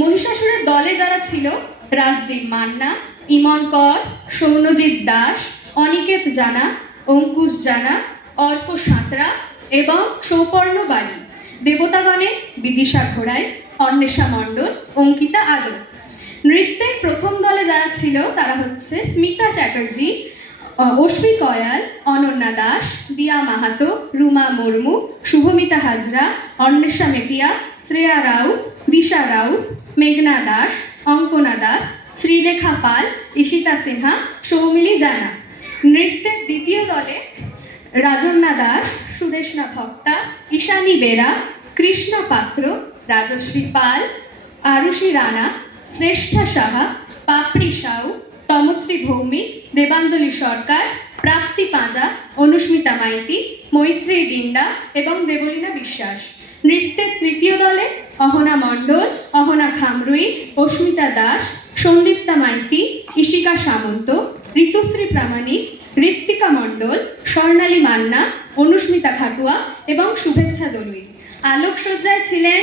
মহিষাসুরের দলে যারা ছিল, রাজদীপ মান্না, ইমন কর, সৌম্যজিৎ দাস, অনিকেত জানা, অঙ্কুশ জানা, অর্ক সাঁতরা এবং সৌপর্ণ বালি। দেবতাগণে বিদিশা ঘোড়াই, অন্বেষা মণ্ডল, অঙ্কিতা আদর। নৃত্যের প্রথম দলে যারা ছিল তারা হচ্ছে স্মিতা চ্যাটার্জি, অশ্মি কয়াল, অনন্যা দাস, দিয়া মাহাতো, রুমা মুর্মু, শুভমিতা হাজরা, অন্বেষা মেটিয়া, শ্রেয়া রাউত, দিশা রাউত, মেঘনা দাস, অঙ্কনা দাস, শ্রীলেখা পাল, ঈশিতা সিনহা, সৌমিলি জানা। নৃত্যের দ্বিতীয় দলে রাজন্যা দাস, সুদেশনা ভক্তা, ঈশানী বেরা, কৃষ্ণা পাত্র, রাজশ্রী পাল, আরুষি রানা, শ্রেষ্ঠা সাহা, পাপড়ি সাউ, তমশ্রী ভৌমিক, দেবাঞ্জলি সরকার, প্রাপ্তি পাঁজা, অনুস্মিতা মাইতি, মৈত্রী ডিন্ডা এবং দেবলীনা বিশ্বাস। নৃত্যের তৃতীয় দলে অহনা মণ্ডল, অহনা খামরুই, অস্মিতা দাস, সন্দীপ্তা মাইতি, ঈশিকা সামন্ত, ঋতুশ্রী প্রামাণিক, ঋত্বিকা মণ্ডল, স্বর্ণালী মান্না, অনুস্মিতা খাটুয়া এবং শুভেচ্ছা দলুই। আলোকসজ্জায় ছিলেন